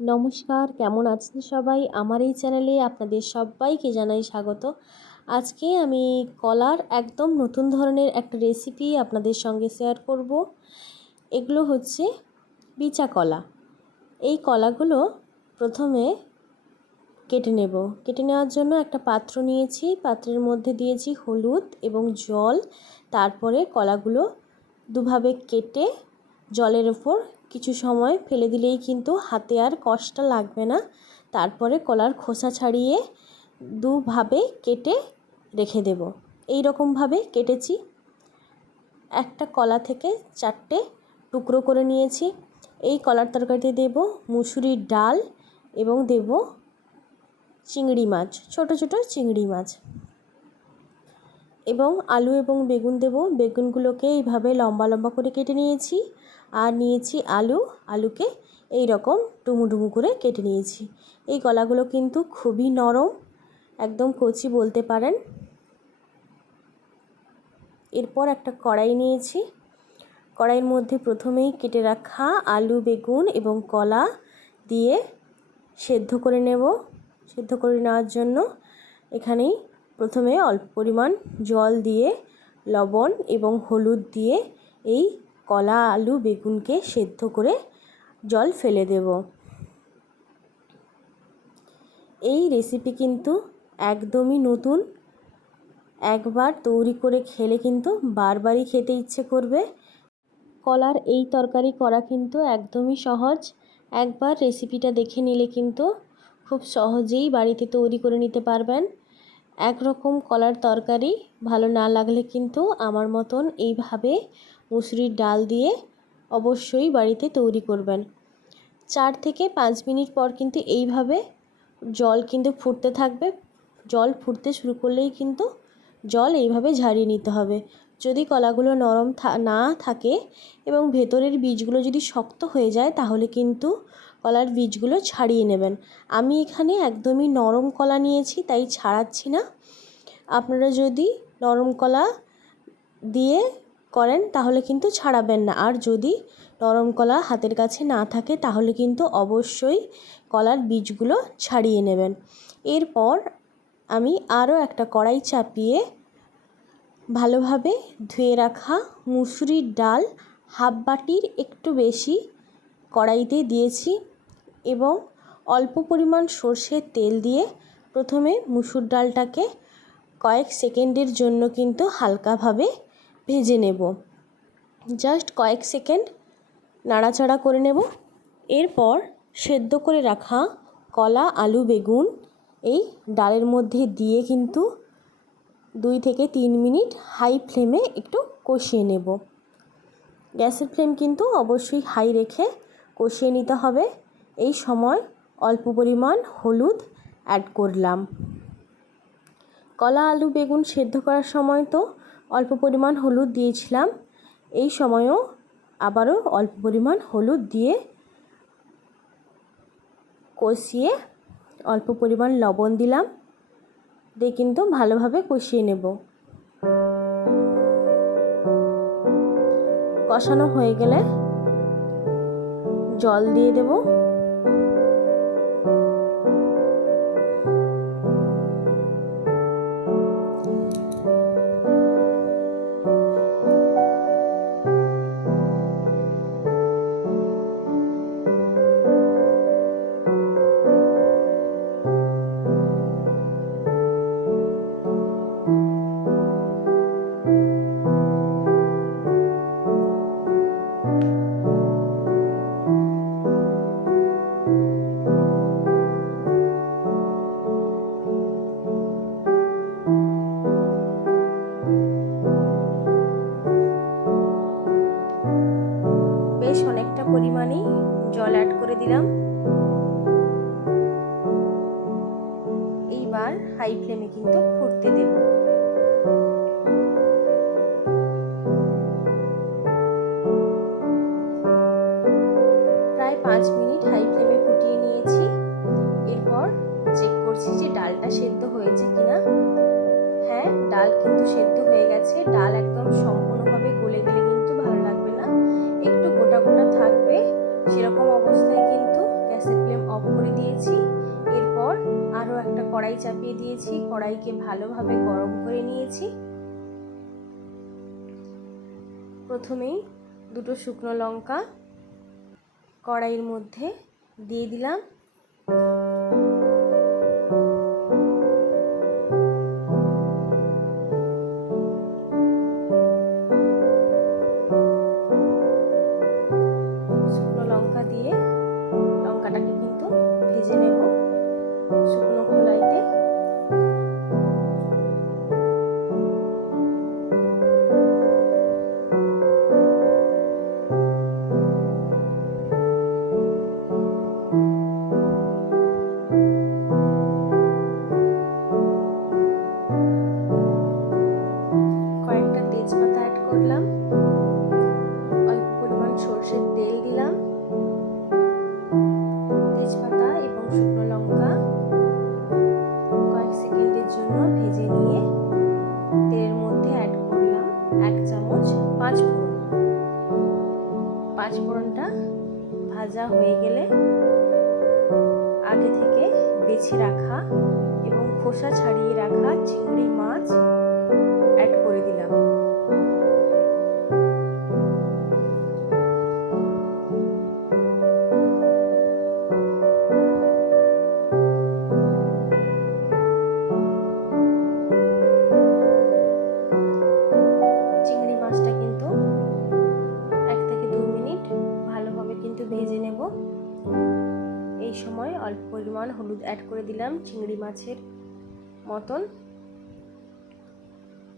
নমস্কার, কেমন আছেন সবাই? আমার এই চ্যানেলে আপনাদের সবাইকে জানাই স্বাগত। আজকে আমি কলার একদম নতুন ধরনের একটা রেসিপি আপনাদের সঙ্গে শেয়ার করব। এগুলো হচ্ছে বিচা কলা। এই কলাগুলো প্রথমে কেটে নেব। কেটে নেওয়ার জন্য একটা পাত্র নিয়েছি। পাত্রের মধ্যে দিয়েছি হলুদ এবং জল। তারপরে কলাগুলো দুভাবে কেটে জলের ওপর কিছু সময় ফেলে দিলেই কিন্তু হাতে আর কষ্টটা লাগবে না। তারপরে কলার খোসা ছাড়িয়ে দুভাবে কেটে রেখে দেব। এই রকমভাবে কেটেছি। একটা কলা থেকে চারটে টুকরো করে নিয়েছি। এই কলার তরকারিতে দেব মুসুরির ডাল এবং দেব চিংড়ি মাছ, ছোট ছোট চিংড়ি মাছ। এবং আলু এবং বেগুন দেব। বেগুনগুলোকে এইভাবে লম্বা লম্বা করে কেটে নিয়েছি। আর নিয়েছি আলু। আলুকে এই রকম ডুমু করে কেটে নিয়েছি। এই কলাগুলো কিন্তু খুবই নরম, একদম কচি বলতে পারেন। এরপর একটা কড়াই নিয়েছি। কড়াইয়ের মধ্যে প্রথমেই কেটে রাখা আলু, বেগুন এবং কলা দিয়ে সেদ্ধ করে নেব। সেদ্ধ করে নেওয়ার জন্য এখানেই প্রথমে অল্প পরিমাণ জল দিয়ে, লবণ এবং হলুদ দিয়ে এই কলা আলু বেগুনকে সেদ্ধ করে জল ফেলে দেব। এই রেসিপি কিন্তু একদমই নতুন। একবার তৈরি করে খেলে কিন্তু বারবারই খেতে ইচ্ছে করবে। কলার এই তরকারি করা কিন্তু একদমই সহজ। একবার রেসিপিটা দেখে নিলে কিন্তু খুব সহজেই বাড়িতে তৈরি করে নিতে পারবেন। একরকম কলার তরকারি ভালো না লাগলে কিন্তু আমার মতন এইভাবে মুসুরির ডাল দিয়ে অবশ্যই বাড়িতে তৈরি করবেন। চার থেকে পাঁচ মিনিট পর কিন্তু এইভাবে জল কিন্তু ফুটতে থাকবে। জল ফুটতে শুরু করলেই কিন্তু জল এইভাবে ঝারিয়ে নিতে হবে। যদি কলাগুলো নরম না থাকে এবং ভেতরের বীজগুলো যদি শক্ত হয়ে যায় তাহলে কিন্তু কলার বীজগুলো ছাড়িয়ে নেবেন। আমি এখানে একদমই নরম কলা নিয়েছি, তাই ছাড়াচ্ছি না। আপনারা যদি নরম কলা দিয়ে করেন, তাহলে কিন্তু ছাড়াবেন না। আর যদি নরম কলা হাতের কাছে না থাকে, তাহলে কিন্তু অবশ্যই কলার বীজগুলো ছাড়িয়ে নেবেন। এরপর আমি আরও একটা কড়াই চাপিয়ে ভালোভাবে ধুয়ে রাখা মুসুরির ডাল হাফ বাটির একটু বেশি কড়াইতে দিয়েছি। এবং অল্প পরিমাণ সর্ষের তেল দিয়ে প্রথমে মুসুর ডালটাকে কয়েক সেকেন্ডের জন্য কিন্তু হালকাভাবে ভেজে নেব। জাস্ট কয়েক সেকেন্ড নাড়াচাড়া করে নেব। এরপর সেদ্ধ করে রাখা কলা, আলু, বেগুন এই ডালের মধ্যে দিয়ে কিন্তু দুই থেকে তিন মিনিট হাই ফ্লেমে একটু কষিয়ে নেব। গ্যাসের ফ্লেম কিন্তু অবশ্যই হাই রেখে কষিয়ে নিতে হবে। এই সময় অল্প পরিমাণ হলুদ অ্যাড করলাম। কলা, আলু, বেগুন সেদ্ধ করার সময় তো অল্প পরিমাণ হলুদ দিয়েছিলাম। এই সময়ও আবারও অল্প পরিমাণ হলুদ দিয়ে কষিয়ে অল্প পরিমাণ লবণ দিলাম। দিয়ে কিন্তু ভালোভাবে কষিয়ে নেব। কষানো হয়ে গেলে জল দিয়ে দেবো। এইবার হাই ফ্লেমে কিন্তু ফুটতে দেব। প্রায় পাঁচ মিনিট হাই ফ্লেমে ফুটিয়ে নিয়েছি। এরপর চেক করছি যে ডালটা সেদ্ধ হয়েছে কিনা। হ্যাঁ ডাল কিন্তু সেদ্ধ হয়ে গেছে। ডাল একদম সম্পূর্ণভাবে গলে গেলে কিন্তু ভালো লাগবে না। একটু গোটা গোটা থাকবে। সেরকম অবস্থায় কিন্তু গ্যাসের ফ্লেম আরও একটা কড়াই চাপিয়ে দিয়েছি। কড়াইকে ভালোভাবে গরম করে নিয়েছি। প্রথমেই দুটো শুকনো লঙ্কা কড়াইয়ের মধ্যে দিয়ে দিলাম। শুকনো লঙ্কা দিয়ে লঙ্কাটাকে কিন্তু ভেজে নেব। শুকনো এক চামচ পাঁচ ফোড়ন। পাঁচ ফোড়নটা ভাজা হয়ে গেলে আগে থেকে বেছে রাখা এবং খোসা ছাড়িয়ে রাখা চিংড়ি মাছ করে দিলাম চিংড়ি মাছের মতন।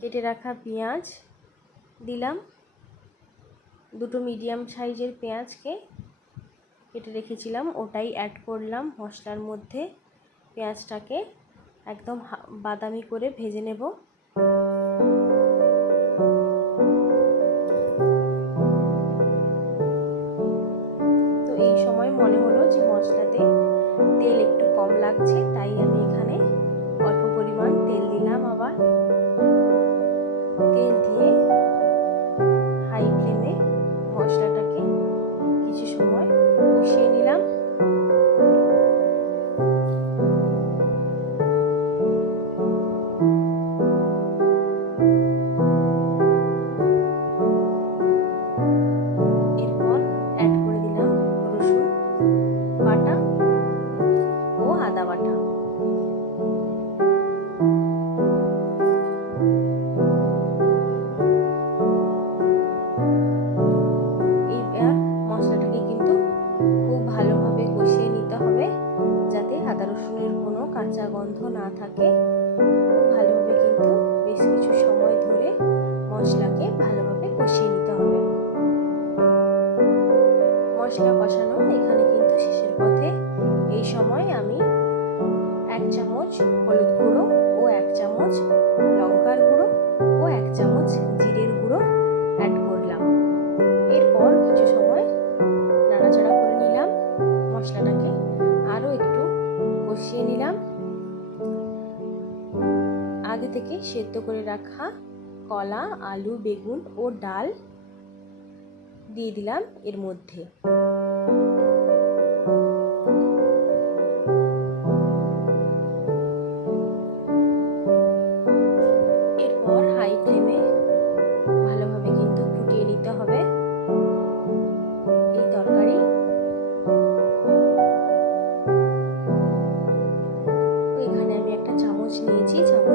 কেটে রাখা পেঁয়াজ দিলাম। দুটো মিডিয়াম সাইজের পেঁয়াজকে কেটে রেখেছিলাম, ওটাই অ্যাড করলাম মশলার মধ্যে। পেঁয়াজটাকে একদম বাদামি করে ভেজে নেব। সেদ্ধ করে রাখা কলা, আলু, বেগুন ও ডাল দিয়ে দিলাম এর মধ্যে। এরপর হাই ফ্লেমে ভালোভাবে কিন্তু ফুটিয়ে নিতে হবে এই তরকারি। এখানে আমি একটা চামচ নিয়েছি, চামচ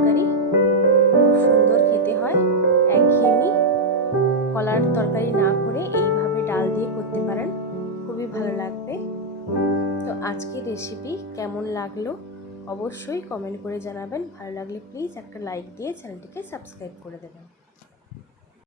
তরকারি। খুব সুন্দর খেতে হয়। একঘেয়েমি কলার তরকারি না করে এইভাবে ডাল দিয়ে করতে পারেন। খুবই ভালো লাগবে। তো আজকের রেসিপি কেমন লাগল? অবশ্যই কমেন্ট করে জানাবেন। ভালো লাগলে প্লিজ একটা লাইক দিয়ে চ্যানেলটিকে সাবস্ক্রাইব করে দেবেন।